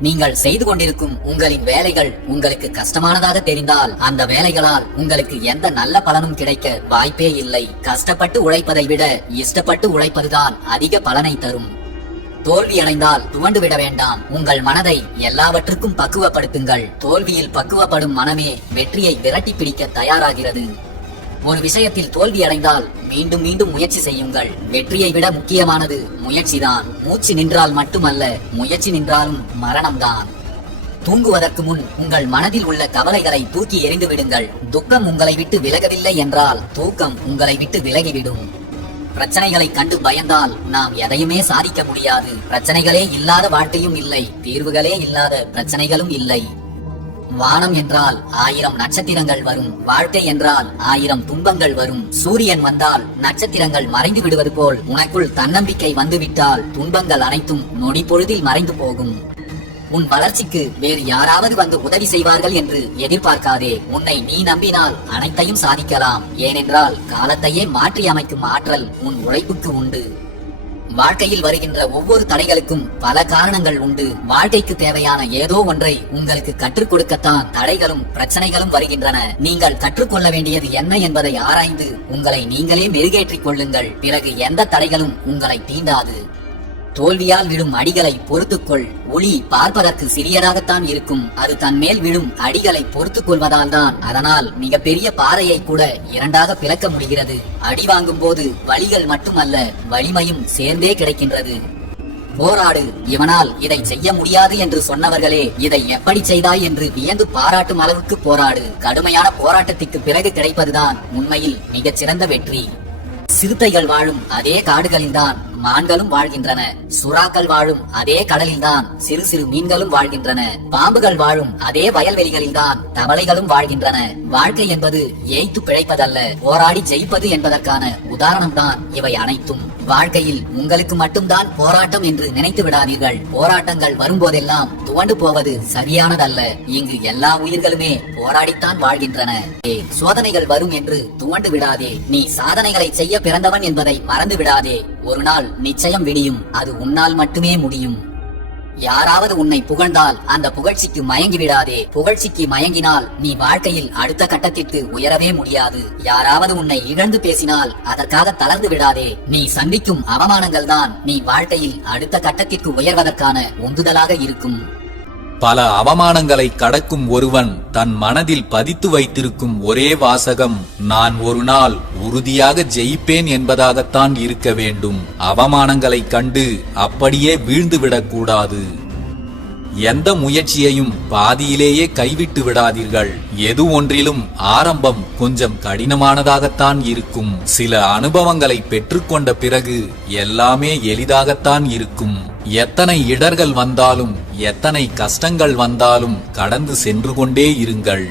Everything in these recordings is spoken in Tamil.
நீங்கள் செய்து கொண்டிருக்கும் உங்களின் வேலைகள் உங்களுக்கு கஷ்டமானதாக தெரிந்தால் அந்த வேலைகளால் உங்களுக்கு எந்த நல்ல பலனும் கிடைக்க வாய்ப்பே இல்லை. கஷ்டப்பட்டு உழைப்பதை விட இஷ்டப்பட்டு உழைப்பதுதான் அதிக பலனை தரும். தோல்வி அடைந்தால் துவண்டு விட வேண்டாம். உங்கள் மனதை எல்லாவற்றுக்கும் பக்குவப்படுத்துங்கள். தோல்வியில் பக்குவப்படும் மனமே வெற்றியை விரட்டி பிடிக்க தயாராகிறது. ஒரு விஷயத்தில் தோல்வி அடைந்தால் மீண்டும் மீண்டும் முயற்சி செய்யுங்கள். வெற்றியை விட முக்கியமானது முயற்சிதான். மூச்சு நின்றால் மட்டுமல்ல முயற்சி நின்றாலும் மரணம்தான். தூங்குவதற்கு முன் உங்கள் மனதில் உள்ள கவலைகளை தூக்கி எறிந்து விடுங்கள். துக்கம் உங்களை விட்டு விலகவில்லை என்றால் தூக்கம் உங்களை விட்டு விலகிவிடும். பிரச்சனைகளை கண்டு பயந்தால் நாம் எதையுமே சாதிக்க முடியாது. பிரச்சனைகளே இல்லாத வாழ்க்கையும் இல்லை தீர்வுகளே இல்லாத பிரச்சனைகளும் இல்லை. வானம் என்றால் ஆயிரம் நட்சத்திரங்கள் வரும். வாழ்க்கை என்றால் ஆயிரம் துன்பங்கள் வரும். சூரியன் வந்தால் நட்சத்திரங்கள் மறைந்து விடுவது போல் உனக்குள் தன்னம்பிக்கை வந்துவிட்டால் துன்பங்கள் அனைத்தும் நொடி பொழுதில் மறைந்து போகும். உன் வளர்ச்சிக்கு வேறு யாராவது வந்து உதவி செய்வார்கள் என்று எதிர்பார்க்காதே. உன்னை நீ நம்பினால் அனைத்தையும் சாதிக்கலாம். ஏனென்றால் காலத்தையே மாற்றி அமைக்கும் ஆற்றல் உன் உழைப்புக்கு உண்டு. வாழ்க்கையில் வருகின்ற ஒவ்வொரு தடைகளுக்கும் பல காரணங்கள் உண்டு. வாழ்க்கைக்கு தேவையான ஏதோ ஒன்றை உங்களுக்கு கற்றுக் கொடுக்கத்தான் தடைகளும் பிரச்சனைகளும் வருகின்றன. நீங்கள் கற்றுக்கொள்ள வேண்டியது என்ன என்பதை ஆராய்ந்து உங்களை நீங்களே மெருகேற்றிக் கொள்ளுங்கள். பிறகு எந்த தடைகளும் உங்களை தீண்டாது. தோல்வியால் விழும் அடிகளை பொறுத்துக்கொள். ஒளி பார்ப்பதற்கு சிறியதாகத்தான் இருக்கும். அது தன் மேல் விழும் அடிகளை பொறுத்துக் கொள்வதால் தான் அதனால் மிகப்பெரிய பாறையை கூட இரண்டாக பிளக்க முடிகிறது. அடி வாங்கும் போது வலிகள் மட்டுமல்ல வலிமையும் சேர்ந்தே கிடைக்கின்றது. போராடு இவனால் இதை செய்ய முடியாது என்று சொன்னவர்களே இதை எப்படி செய்தாய் என்று வியந்து பாராட்டும் அளவுக்கு போராடு. கடுமையான போராட்டத்திற்கு பிறகு கிடைப்பதுதான் உண்மையில் மிகச்சிறந்த வெற்றி. சிறுத்தைகள் வாழும் அதே காடுகளில்தான் மான்களும் வாழ்கின்றன. சுறாக்கள் வாழும் அதே கடலில்தான். சிறு சிறு மீன்களும் வாழ்கின்றன. பாம்புகள் வாழும் அதே வயல்வெளிகளில்தான் தவளைகளும் வாழ்கின்றன. வாழ்க்கை என்பது ஏய்த்து பிழைப்பதல்ல போராடி ஜெயிப்பது என்பதற்கான உதாரணம்தான் இவை அனைத்தும். வாழ்க்கையில் உங்களுக்கு மட்டும்தான் போராட்டம் என்று நினைத்து விடாதீர்கள். போராட்டங்கள் வரும்போதெல்லாம் துவண்டு போவது சரியானதல்ல. இங்கு எல்லா உயிர்களுமே போராடித்தான் வாழ்கின்றன. ஏ, சோதனைகள் வரும் என்று துவண்டு விடாதே. நீ சாதனைகளை செய்ய பிறந்தவன் என்பதை மறந்து விடாதே. ஒரு நாள் நிச்சயம் விடியும். அது உன்னால் மட்டுமே முடியும். யாராவது உன்னை புகழ்ந்தால் அந்த புகழ்ச்சிக்கு மயங்கி விடாதே புகழ்ச்சிக்கு மயங்கினால் நீ வாழ்க்கையில் அடுத்த கட்டத்திற்கு உயரவே முடியாது. யாராவது உன்னை இழந்து பேசினால் அதற்காக தளர்ந்து விடாதே. நீ சந்திக்கும் அவமானங்கள் தான் நீ வாழ்க்கையில் அடுத்த கட்டத்திற்கு உயர்வதற்கான உந்துதலாக இருக்கும். பல அவமானங்களை கடக்கும் ஒருவன் தன் மனதில் பதித்து வைத்திருக்கும் ஒரே வாசகம் நான் ஒரு நாள் உறுதியாக ஜெயிப்பேன் என்பதாகத்தான் இருக்க வேண்டும். அவமானங்களைக் கண்டு அப்படியே வீழ்ந்துவிடக்கூடாது எந்த முயற்சியையும் பாதியிலேயே கைவிட்டு விடாதீர்கள். எது ஒன்றிலும் ஆரம்பம் கொஞ்சம் கடினமானதாகத்தான் இருக்கும். சில அனுபவங்களை பெற்றுக்கொண்ட பிறகு எல்லாமே எளிதாகத்தான் இருக்கும். எத்தனை இடர்கள் வந்தாலும் எத்தனை கஷ்டங்கள் வந்தாலும் கடந்து சென்று கொண்டே இருங்கள்.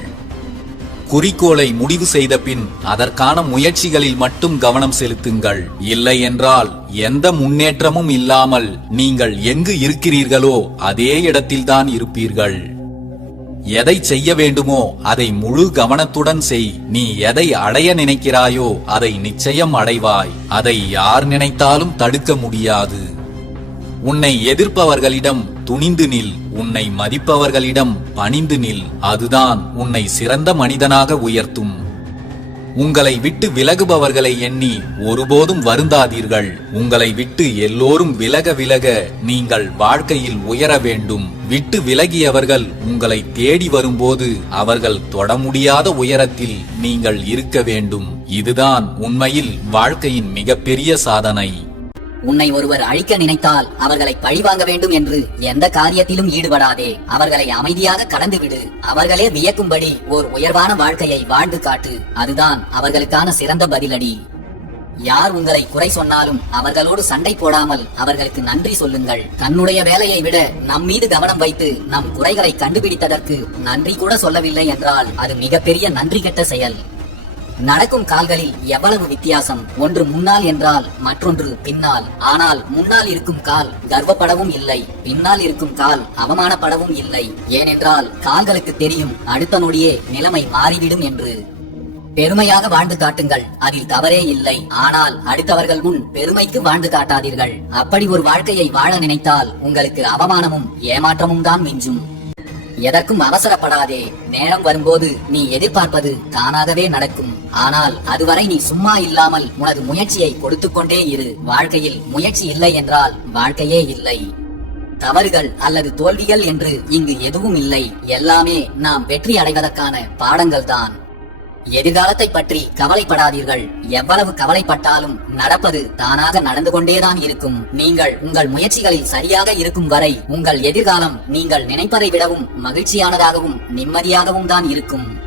குறிக்கோளை முடிவு செய்த பின் அதற்கான முயற்சிகளில் மட்டும் கவனம் செலுத்துங்கள். இல்லை என்றால் எந்த முன்னேற்றமும் இல்லாமல் நீங்கள் எங்கு இருக்கிறீர்களோ அதே இடத்தில்தான் இருப்பீர்கள். எதை செய்ய வேண்டுமோ அதை முழு கவனத்துடன் செய். நீ எதை அடைய நினைக்கிறாயோ அதை நிச்சயம் அடைவாய். அதை யார் நினைத்தாலும் தடுக்க முடியாது. உன்னை எதிர்ப்பவர்களிடம் துணிந்து நில். உன்னை மதிப்பவர்களிடம் பணிந்து நில். அதுதான் உன்னை சிறந்த மனிதனாக உயர்த்தும். உங்களை விட்டு விலகுபவர்களை எண்ணி ஒருபோதும் வருந்தாதீர்கள். உங்களை விட்டு எல்லோரும் விலக விலக நீங்கள் வாழ்க்கையில் உயர வேண்டும். விட்டு விலகியவர்கள் உங்களை தேடி வரும்போது அவர்கள் தொட முடியாத உயரத்தில் நீங்கள் இருக்க வேண்டும். இதுதான் உண்மையில் வாழ்க்கையின் மிகப்பெரிய சாதனை. உன்னை ஒருவர் அழிக்க நினைத்தால் அவர்களை பழிவாங்க வேண்டும் என்று எந்த காரியத்திலும் ஈடுபடாதே. அவர்களை அமைதியாக கடந்துவிடு. அவர்களே வியக்கும்படி ஓர் உயர்வான வாழ்க்கையை வாழ்ந்து காட்டு. அதுதான் அவர்களுக்கான சிறந்த பதிலடி. யார் உங்களை குறை சொன்னாலும் அவர்களோடு சண்டை போடாமல் அவர்களுக்கு நன்றி சொல்லுங்கள். தன்னுடைய வேலையை விட நம் மீது கவனம் வைத்து நம் குறைகளை கண்டுபிடித்ததற்கு நன்றி கூட சொல்லவில்லை என்றால் அது மிகப்பெரிய நன்றி கெட்ட செயல். நடக்கும் கால்களில் எவ்வளவு வித்தியாசம்? ஒன்று முன்னால் என்றால் மற்றொன்று பின்னால். ஆனால் முன்னால் இருக்கும் கால் கர்வப்படவும் இல்லை. பின்னால் இருக்கும் கால் அவமானப்படவும் இல்லை. ஏனென்றால் கால்களுக்கு தெரியும் அடுத்த நொடியே நிலைமை மாறிவிடும் என்று. பெருமையாக வாழ்ந்து காட்டுங்கள். அதில் தவறே இல்லை. ஆனால் அடுத்தவர்கள் முன் பெருமைக்கு வாழ்ந்து காட்டாதீர்கள். அப்படி ஒரு வாழ்க்கையை வாழ நினைத்தால் உங்களுக்கு அவமானமும் ஏமாற்றமும் தான் மிஞ்சும். எதற்கும் அவசரப்படாதே. நேரம் வரும்போது நீ எதிர்பார்ப்பது தானாகவே நடக்கும். ஆனால் அதுவரை நீ சும்மா இல்லாமல் உனது முயற்சியை கொடுத்து கொண்டே இரு. வாழ்க்கையில் முயற்சி இல்லை என்றால் வாழ்க்கையே இல்லை. தவறுகள் அல்லது தோல்விகள் என்று இங்கு எதுவும் இல்லை. எல்லாமே நாம் வெற்றி அடைவதற்கான பாடங்கள் தான் எதிர்காலத்தை பற்றி கவலைப்படாதீர்கள். எவ்வளவு கவலைப்பட்டாலும் நடப்பது தானாக நடந்து கொண்டேதான் இருக்கும். நீங்கள் உங்கள் முயற்சிகளில் சரியாக இருக்கும் வரை உங்கள் எதிர்காலம் நீங்கள் நினைப்பதை விடவும் மகிழ்ச்சியானதாகவும் நிம்மதியாகவும் தான் இருக்கும்.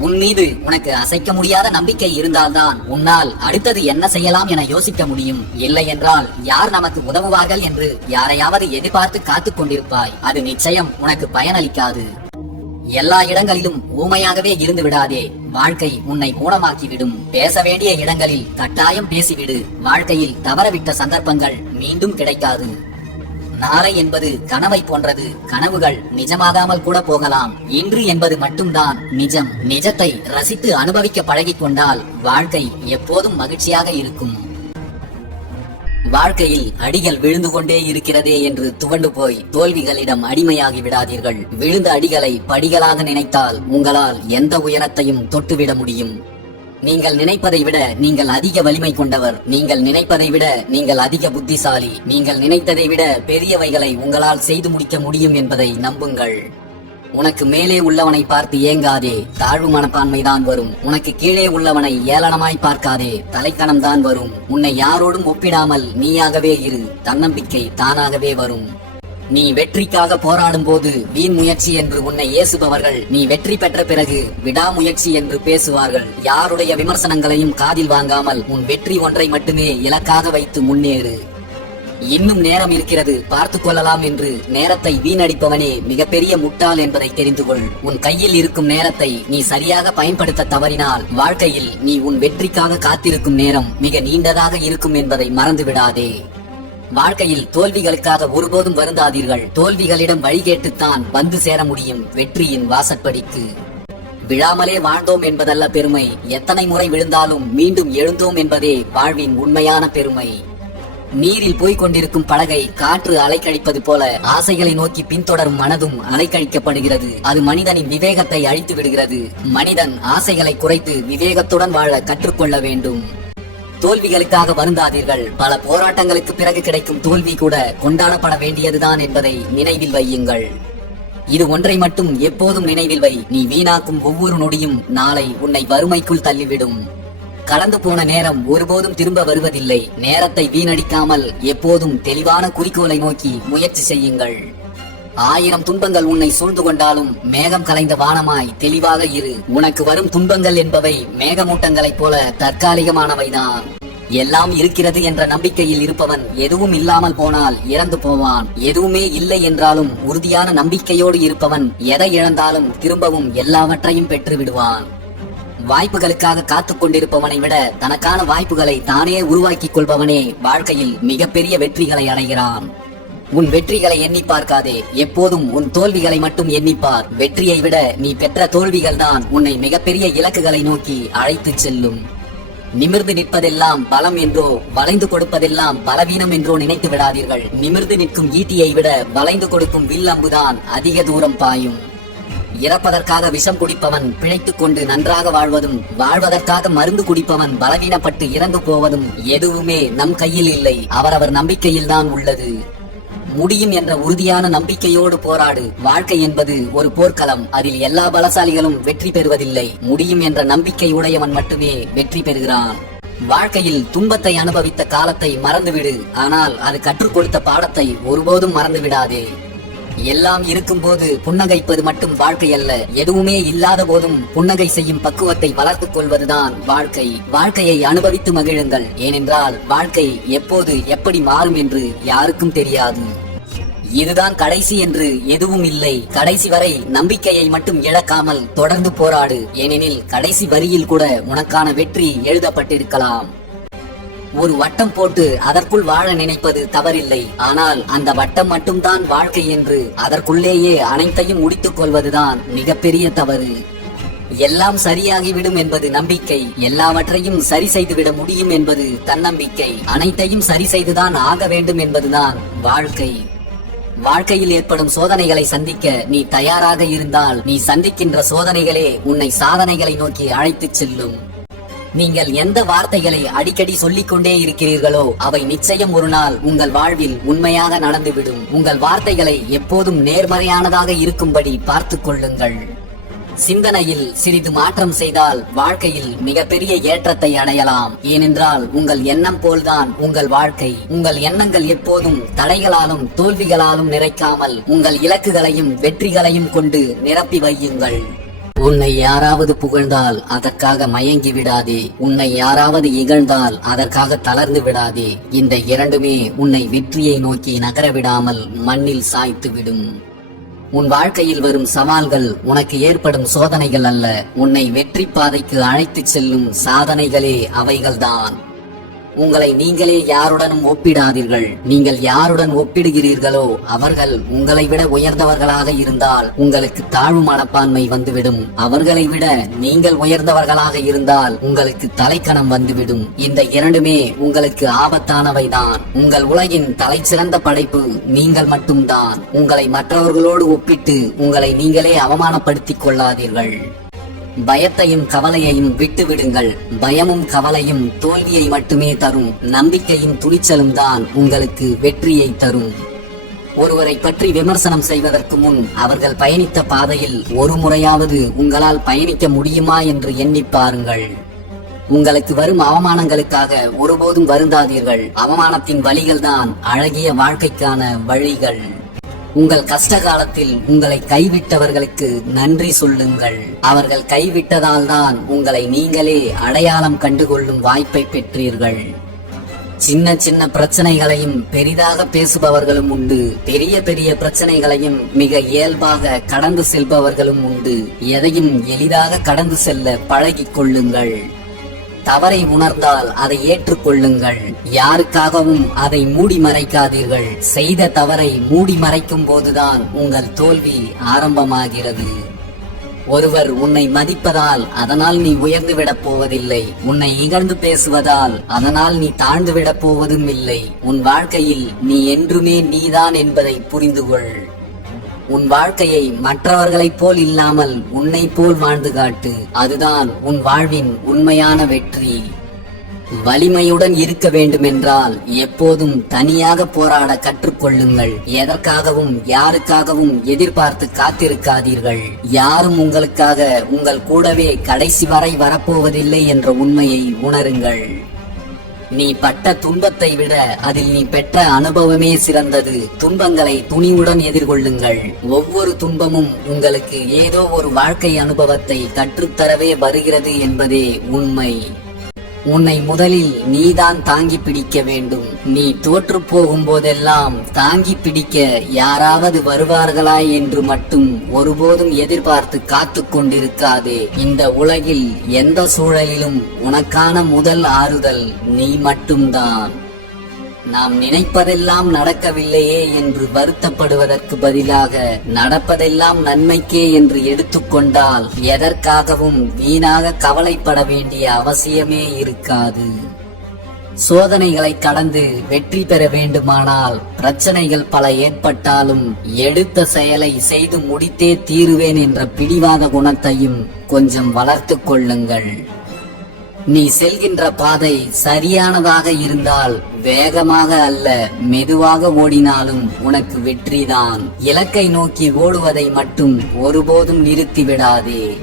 உன் மீது உனக்கு அசைக்க முடியாத நம்பிக்கை இருந்தால்தான் உன்னால் அடுத்தது என்ன செய்யலாம் என யோசிக்க முடியும். இல்லை என்றால் யார் நமக்கு உதவுவார்கள் என்று யாரையாவது எதிர்பார்த்து காத்துக் கொண்டிருப்பாய். அது நிச்சயம் உனக்கு பயனளிக்காது. எல்லா இடங்களிலும் ஊமையாகவே இருந்து விடாதே. வாழ்க்கை உன்னை ஊனமாக்கிவிடும். பேச வேண்டிய இடங்களில் கட்டாயம் பேசிவிடு. வாழ்க்கையில் தவறவிட்ட சந்தர்ப்பங்கள் மீண்டும் கிடைக்காது. நாளை என்பது கனவை போன்றது. கனவுகள் நிஜமாகாமல் கூட போகலாம். இன்று என்பது மட்டும்தான் நிஜம். நிஜத்தை ரசித்து அனுபவிக்க பழகிக் கொண்டால் வாழ்க்கை எப்போதும் மகிழ்ச்சியாக இருக்கும். வாழ்க்கையில் அடிகள் விழுந்து கொண்டே இருக்கிறதே என்று துவண்டு போய் தோல்விகளிடம் அடிமையாகி விடாதீர்கள். விழுந்த அடிகளை படிகளாக நினைத்தால் உங்களால் எந்த உயரத்தையும் தொட்டுவிட முடியும். நீங்கள் நினைப்பதை விட நீங்கள் அதிக வலிமை கொண்டவர். நீங்கள் நினைப்பதை விட நீங்கள் அதிக புத்திசாலி. நீங்கள் நினைத்ததை விட பெரியவைகளை உங்களால் செய்து முடிக்க முடியும் என்பதை நம்புங்கள். உனக்கு மேலே உள்ளவனை பார்த்து ஏங்காதே. தாழ்வு மனப்பான்மைதான் வரும். உனக்கு கீழே உள்ளவனை ஏளனமாய் பார்க்காதே. தலைக்கணம் தான் வரும். உன்னை யாரோடும் ஒப்பிடாமல் நீயாகவே இரு. தன்னம்பிக்கை தானாகவே வரும். நீ வெற்றிக்காக போராடும் போது வீண் முயற்சி என்று உன்னை ஏசுபவர்கள். நீ வெற்றி பெற்ற பிறகு விடாமுயற்சி என்று பேசுவார்கள். யாருடைய விமர்சனங்களையும் காதில் வாங்காமல் உன் வெற்றி ஒன்றை மட்டுமே இலக்காக வைத்து முன்னேறு. இன்னும் நேரம் இருக்கிறது. பார்த்து கொள்ளலாம் என்று நேரத்தை வீணடிப்பவனே மிகப்பெரிய முட்டாள் என்பதை தெரிந்து கொள். உன் கையில் இருக்கும் நேரத்தை நீ சரியாக பயன்படுத்த தவறினால் வாழ்க்கையில் நீ உன் வெற்றிக்காக காத்திருக்கும் நேரம் மிக நீண்டதாக இருக்கும் என்பதை மறந்து விடாதே வாழ்க்கையில் தோல்விகளுக்காக ஒருபோதும் வருந்தாதீர்கள். தோல்விகளிடம் வழி கேட்டுத்தான் வந்து சேர முடியும் வெற்றியின் வாசற்படிக்கு. விழாமலே வாழ்ந்தோம் என்பதல்ல பெருமை. எத்தனை முறை விழுந்தாலும் மீண்டும் எழுந்தோம் என்பதே வாழ்வின் உண்மையான பெருமை. நீரில் போய்க் கொண்டிருக்கும் படகை காற்று அலைக்கழிப்பது போல ஆசைகளை நோக்கி பின்தொடரும் மனதும் அலைக்கழிக்கப்படுகிறது. அது மனிதனின் விவேகத்தை அழித்து விடுகிறது. மனிதன் ஆசைகளை குறைத்து விவேகத்துடன் வாழ கற்றுக்கொள்ள வேண்டும். தோல்விகளுக்காக வருந்தாதீர்கள். பல போராட்டங்களுக்கு பிறகு கிடைக்கும் தோல்வி கூட கொண்டாடப்பட வேண்டியதுதான் என்பதை நினைவில் வையுங்கள். இது ஒன்றை மட்டும் எப்போதும் நினைவில் வை. நீ வீணாக்கும் ஒவ்வொரு நொடியும் நாளை உன்னை வறுமைக்குள் தள்ளிவிடும். கலந்து போன நேரம் ஒருபோதும் திரும்ப வருவதில்லை. நேரத்தை வீணடிக்காமல் எப்போதும் தெளிவான குறிக்கோளை நோக்கி முயற்சி செய்யுங்கள். ஆயிரம் துன்பங்கள் உன்னை சூழ்ந்து கொண்டாலும் மேகம் கலைந்த வானமாய் தெளிவாக இரு. உனக்கு வரும் துன்பங்கள் என்பவை மேகமூட்டங்களைப் போல தற்காலிகமானவைதான். எல்லாம் இருக்கிறது என்ற நம்பிக்கையில் இருப்பவன் எதுவும் இல்லாமல் போனால் இறந்து போவான். எதுவுமே இல்லை என்றாலும் உறுதியான நம்பிக்கையோடு இருப்பவன் எதை இழந்தாலும் திரும்பவும் எல்லாவற்றையும் பெற்று விடுவான் வாய்ப்புகளுக்காக காத்து கொண்டிருப்பவனை விட தனக்கான வாய்ப்புகளை தானே உருவாக்கிக் கொள்பவனே வாழ்க்கையில் மிகப்பெரிய வெற்றிகளை அடைகிறான். உன் வெற்றிகளை எண்ணி பார்க்காதே எப்போதும் உன் தோல்விகளை மட்டும் எண்ணிப்பார் வெற்றியை விட நீ பெற்ற தோல்விகள் தான் உன்னை மிகப்பெரிய இலக்குகளை நோக்கி அழைத்துச் செல்லும். நிமிர்ந்து நிற்பதெல்லாம் பலம் என்றோ வளைந்து கொடுப்பதெல்லாம் பலவீனம் என்றோ நினைத்து விடாதீர்கள். நிமிர்ந்து நிற்கும் ஈட்டியை விட வளைந்து கொடுக்கும் வில்லம்புதான் அதிக தூரம் பாயும். இறப்பதற்காக விஷம் குடிப்பவன் பிழைத்துக் கொண்டு நன்றாக வாழ்வதும் வாழ்வதற்காக மருந்து குடிப்பவன் பலவீனப்பட்டு இறந்து போவதும் எதுவுமே நம் கையில் இல்லை. அவரவர் நம்பிக்கையில் தான் உள்ளது. முடியும் என்ற உறுதியான நம்பிக்கையோடு போராடு. வாழ்க்கை என்பது ஒரு போர்க்களம். அதில் எல்லா பலசாலிகளும் வெற்றி பெறுவதில்லை. முடியும் என்ற நம்பிக்கை உடையவன் மட்டுமே வெற்றி பெறுகிறான். வாழ்க்கையில் துன்பத்தை அனுபவித்த காலத்தை மறந்துவிடு. ஆனால் அது கற்றுக் கொடுத்த பாடத்தை ஒருபோதும் மறந்து எல்லாம் எல்லாம் இருக்கும்போது புன்னகைப்பது மட்டும் வாழ்க்கை அல்ல. எதுவுமே இல்லாத போதும் புன்னகை செய்யும் பக்குவத்தை வளர்த்துக் கொள்வதுதான் வாழ்க்கை. வாழ்க்கையை அனுபவித்து மகிழுங்கள். ஏனென்றால் வாழ்க்கை எப்போது எப்படி மாறும் என்று யாருக்கும் தெரியாது. இதுதான் கடைசி என்று எதுவும் இல்லை. கடைசி வரை நம்பிக்கையை மட்டும் இழக்காமல் தொடர்ந்து போராடு. ஏனெனில் கடைசி வரியில் கூட உனக்கான வெற்றி எழுதப்பட்டிருக்கலாம். ஒரு வட்டம் போட்டு அதற்குள் வாழ நினைப்பது தவறில்லை. ஆனால் அந்த வட்டம் மட்டும்தான் வாழ்க்கை என்று அதற்குள்ளேயே அனைத்தையும் முடித்துக் கொள்வதுதான் மிகப்பெரிய தவறு. எல்லாம் சரியாகிவிடும் என்பது நம்பிக்கை. எல்லாவற்றையும் சரி செய்துவிட முடியும் என்பது தன்னம்பிக்கை. அனைத்தையும் சரி செய்துதான் ஆக வேண்டும் என்பதுதான் வாழ்க்கை. வாழ்க்கையில் ஏற்படும் சோதனைகளை சந்திக்க நீ தயாராக இருந்தால் நீ சந்திக்கின்ற சோதனைகளே உன்னை சாதனைகளை நோக்கி அழைத்துச் செல்லும். நீங்கள் எந்த வார்த்தைகளை அடிக்கடி சொல்லிக் கொண்டே இருக்கிறீர்களோ அவை நிச்சயம் ஒரு நாள் உங்கள் வாழ்வில் உண்மையாக நடந்துவிடும். உங்கள் வார்த்தைகளை எப்போதும் நேர்மறையானதாக இருக்கும்படி பார்த்துக் கொள்ளுங்கள். சிந்தனையில் சிறிது மாற்றம் செய்தால் வாழ்க்கையில் மிகப்பெரிய ஏற்றத்தை அடையலாம். ஏனென்றால் உங்கள் எண்ணம் போல்தான் உங்கள் வாழ்க்கை. உங்கள் எண்ணங்கள் எப்போதும் தடைகளாலும் தோல்விகளாலும் நிறைக்காமல் உங்கள் இலக்குகளையும் வெற்றிகளையும் கொண்டு நிரப்பி வையுங்கள். உன்னை யாராவது புகழ்ந்தால் அதற்காக மயங்கி விடாதே. உன்னை யாராவது இகழ்ந்தால் அதற்காக தளர்ந்து விடாதே. இந்த இரண்டுமே உன்னை வெற்றியை நோக்கி நகர விடாமல் மண்ணில் சாய்த்து விடும். உன் வாழ்க்கையில் வரும் சவால்கள் உனக்கு ஏற்படும் சோதனைகள் அல்ல. உன்னை வெற்றி பாதைக்கு அழைத்துச் செல்லும் சாதனைகளே அவைகள்தான். உங்களை நீங்களே யாருடனும் ஒப்பிடாதீர்கள். நீங்கள் யாருடன் ஒப்பிடுகிறீர்களோ அவர்கள் உங்களை விட உயர்ந்தவர்களாக இருந்தால் உங்களுக்கு தாழ்வு மனப்பான்மை வந்துவிடும். அவர்களை விட நீங்கள் உயர்ந்தவர்களாக இருந்தால் உங்களுக்கு தலைக்கணம் வந்துவிடும். இந்த இரண்டுமே உங்களுக்கு ஆபத்தானவைதான் உங்கள் உலகின் தலைச்சிறந்த படைப்பு நீங்கள் மட்டும்தான். உங்களை மற்றவர்களோடு ஒப்பிட்டு உங்களை நீங்களே அவமானப்படுத்திக் கொள்ளாதீர்கள். பயத்தையும் கவலையையும் விட்டுவிடுங்கள். பயமும் கவலையும் தோல்வியை மட்டுமே தரும். நம்பிக்கையும் துணிச்சலும் தான் உங்களுக்கு வெற்றியை தரும். ஒருவரை பற்றி விமர்சனம் செய்வதற்கு முன் அவர்கள் பயணித்த பாதையில் ஒரு முறையாவது உங்களால் பயணிக்க முடியுமா என்று எண்ணி பாருங்கள். உங்களுக்கு வரும் அவமானங்களுக்காக ஒருபோதும் வருந்தாதீர்கள். அவமானத்தின் வழிகள் தான் அழகிய வாழ்க்கைக்கான வழிகள். உங்கள் கஷ்ட காலத்தில் உங்களை கைவிட்டவர்களுக்கு நன்றி சொல்லுங்கள். அவர்கள் கைவிட்டதால் தான் உங்களை நீங்களே அடையாளம் கண்டுகொள்ளும் வாய்ப்பை பெற்றீர்கள். சின்ன சின்ன பிரச்சனைகளையும் பெரிதாக பேசுபவர்களும் உண்டு. பெரிய பெரிய பிரச்சனைகளையும் மிக இயல்பாக கடந்து செல்பவர்களும் உண்டு. எதையும் எளிதாக கடந்து செல்ல பழகிக் கொள்ளுங்கள். தவறை உணர்ந்தால் அதை ஏற்றுக்கொள்ளுங்கள். யாருக்காகவும் அதை மூடி மறைக்காதீர்கள். செய்த தவறை மூடி மறைக்கும் போதுதான் உங்கள் தோல்வி ஆரம்பமாகிறது. ஒருவர் உன்னை மதிப்பதால் அதனால் நீ உயர்ந்து விடப் போவதில்லை. உன்னை இகழ்ந்து பேசுவதால் அதனால் நீ தாழ்ந்து விடப் போவதும் இல்லை. உன் வாழ்க்கையில் நீ என்றுமே நீதான் என்பதை புரிந்து கொள் உன் வாழ்க்கையை மற்றவர்களைப் போல் இல்லாமல் உன்னை போல் வாழ்ந்து காட்டு. அதுதான் உன் வாழ்வின் உண்மையான வெற்றி. வலிமையுடன் இருக்க வேண்டுமென்றால் எப்போதும் தனியாக போராட கற்றுக்கொள்ளுங்கள். எதற்காகவும் யாருக்காகவும் எதிர்பார்த்து காத்திருக்காதீர்கள். யாரும் உங்களுக்காக உங்கள் கூடவே கடைசி வரை வரப்போவதில்லை என்ற உண்மையை உணருங்கள். நீ பட்ட துன்பத்தை விட அதில் நீ பெற்ற அனுபவமே சிறந்தது. துன்பங்களை துணிவுடன் எதிர்கொள்ளுங்கள். ஒவ்வொரு துன்பமும் உங்களுக்கு ஏதோ ஒரு வாழ்க்கை அனுபவத்தை கற்றுத்தரவே வருகிறது என்பதே உண்மை. உன்னை முதலில் நீதான் தாங்கி பிடிக்க வேண்டும். நீ தோற்று போகும் போதெல்லாம் தாங்கி பிடிக்க யாராவது வருவார்களா என்று மட்டும் ஒருபோதும் எதிர்பார்த்து காத்து கொண்டிருக்காதே. இந்த உலகில் எந்த சூழலிலும் உனக்கான முதல் ஆறுதல் நீ மட்டும்தான். நாம் நினைப்பதெல்லாம் நடக்கவில்லையே என்று வருத்தப்படுவதற்கு பதிலாக நடப்பதெல்லாம் நன்மைக்கே என்று எடுத்துக்கொண்டால் எதற்காகவும் வீணாக கவலைப்பட வேண்டிய அவசியமே இருக்காது. சோதனைகளை கடந்து வெற்றி பெற வேண்டுமானால் பிரச்சனைகள் பல ஏற்பட்டாலும் எடுத்த செயலை செய்து முடித்தே தீருவேன் என்ற பிடிவாத குணத்தையும் கொஞ்சம் வளர்த்து கொள்ளுங்கள். நீ செல்கின்ற பாதை சரியானதாக இருந்தால் வேகமாக அல்ல மெதுவாக ஓடினாலும் உனக்கு வெற்றிதான். இலக்கை நோக்கி ஓடுவதை மட்டும் ஒருபோதும் நிறுத்தி விடாதே